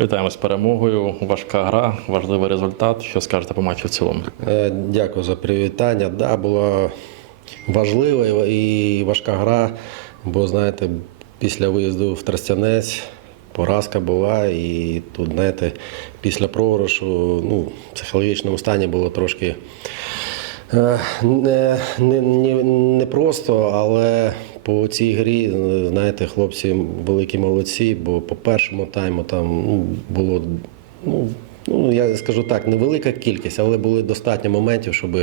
Вітаємо з перемогою. Важка гра, важливий результат. Що скажете по матчу в цілому? Е, Дякую за привітання. Да, була важлива і важка гра, бо знаєте, після виїзду в Тростянець поразка була, і тут, знаєте, після програшу ну, в психологічному стані було трошки не, не, не, не просто, але по цій грі, е, знаєте, хлопці великі молодці, бо по першому тайму там ну, було. Ну, Ну, я скажу так, невелика кількість, але були достатньо моментів, щоб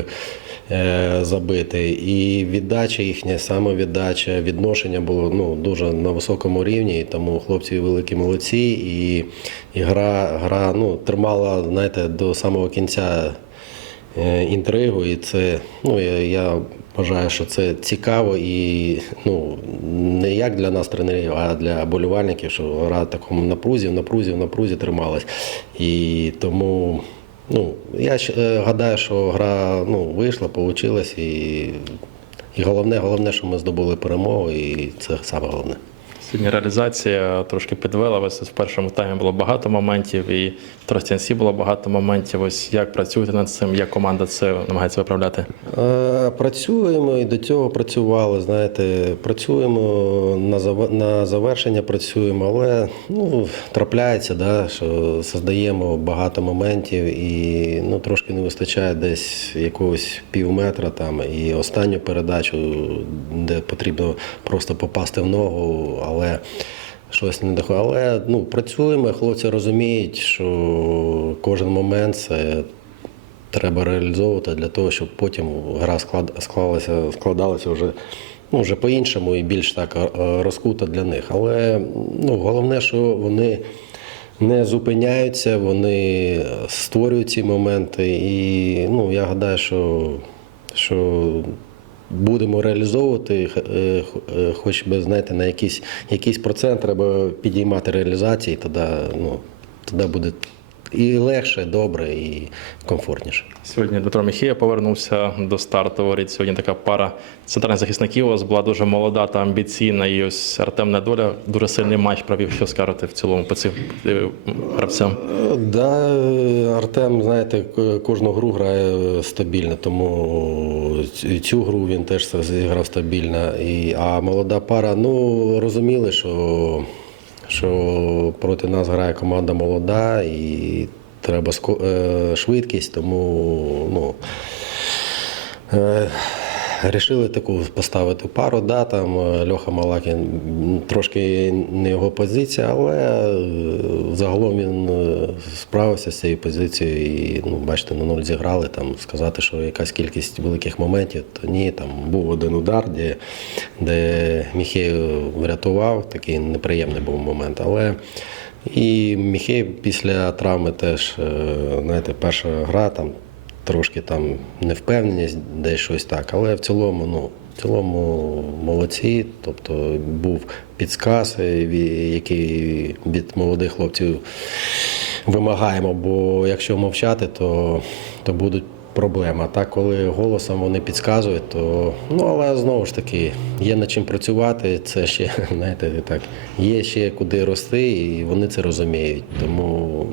е, забити. І віддача їхня, самовіддача, відношення було ну, дуже на високому рівні, і тому хлопці великі молодці. І, і гра, гра ну, тримала знаєте, до самого кінця е, інтригу. І це, ну, я, я вважаю, що це цікаво і ну, не як для нас, тренерів, а для болівальників, що гра такому напрузі, в напрузі, в напрузі трималась. І тому ну, я е, гадаю, що гра ну, вийшла, вийшла. І, і головне, головне, що ми здобули перемогу, і це саме головне. Сьогодні реалізація трошки підвела. Ось в першому таймі було багато моментів, і в Тростянці було багато моментів. Ось як працюєте над цим, як команда це намагається виправляти? Е, Працюємо і до цього працювали. Знаєте, працюємо на зав- завершення, працюємо, але ну трапляється, да, що создаємо багато моментів і ну трошки не вистачає десь якогось пів метра там і останню передачу, де потрібно просто попасти в ногу, але. Щось не доходить. Але ну, працюємо, хлопці розуміють, що кожен момент це треба реалізовувати для того, щоб потім гра склалася, складалася вже, ну, вже по-іншому і більш так е, розкута для них. Але ну, головне, що вони не зупиняються, вони створюють ці моменти. І ну, я гадаю, що, що будемо реалізовувати, е, е, хоч би знаєте, на якийсь, якийсь процент треба підіймати реалізації, тоді, ну, тоді буде і легше, добре, і комфортніше. Сьогодні Дмитро Міхія повернувся до старту. Говорить, сьогодні така пара центральних захисників у вас була дуже молода та амбіційна. І ось Артем Недоля дуже сильний матч провів. Що скажете в цілому по цим е, гравцям? Да, Артем, знаєте, кожну гру грає стабільно, тому цю гру він теж зіграв стабільно. І, а молода пара, ну розуміли, що, що проти нас грає команда молода і треба е, швидкість, тому ну. Рішили таку поставити пару, да, там е, Льоха Малакін трошки не його позиція, але е, загалом він е, справився з цією позицією і ну, бачите, на нуль зіграли. Там сказати, що якась кількість великих моментів, то ні, там був один удар, де, де Міхей врятував, такий неприємний був момент. Але і Міхей після травми теж, знаєте, перша гра там трошки там невпевненість, десь щось так. Але в цілому, ну, в цілому молодці. Тобто був підсказ, е, який від молодих хлопців вимагаємо. Бо якщо мовчати, то, то будуть проблеми. А так, коли голосом вони підказують, то ну але знову ж таки є над чим працювати. Це ще знаєте, так є ще куди рости, і вони це розуміють. Тому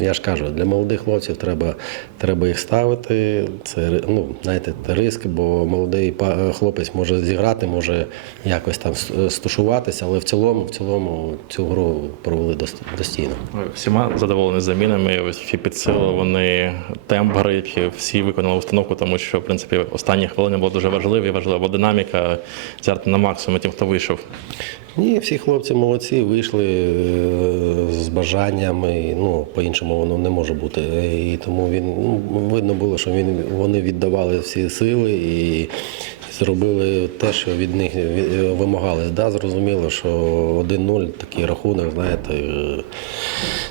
я ж кажу, для молодих хлопців треба, треба їх ставити. Це ну, знаєте, риск, бо молодий па- хлопець може зіграти, може якось там стушуватися, але в цілому, в цілому цю гру провели достійно. Всіма задоволені замінами. Всі підсилили вони темп гри, всі виконали установку, тому що в принципі останні хвилини були дуже важливі, важлива динаміка. Взяти на максимум тим, хто вийшов. Ні, всі хлопці молодці, вийшли е, з бажанням, ну, по-іншому воно не може бути. І тому він ну, видно було, що він, вони віддавали всі сили і зробили те, що від них від- вимагали. Да, зрозуміло, що 1-0 такий рахунок, знаєте, е,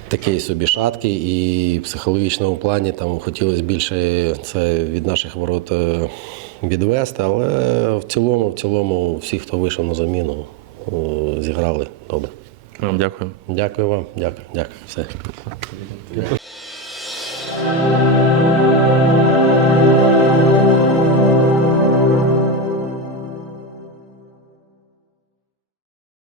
такий собі шаткий, і в психологічному плані там хотілося більше це від наших ворот е, відвести, але в цілому, в цілому, всі, хто вийшов на заміну, е, зіграли добре. Вам дякую. Дякую вам, дякую, дякую. Все.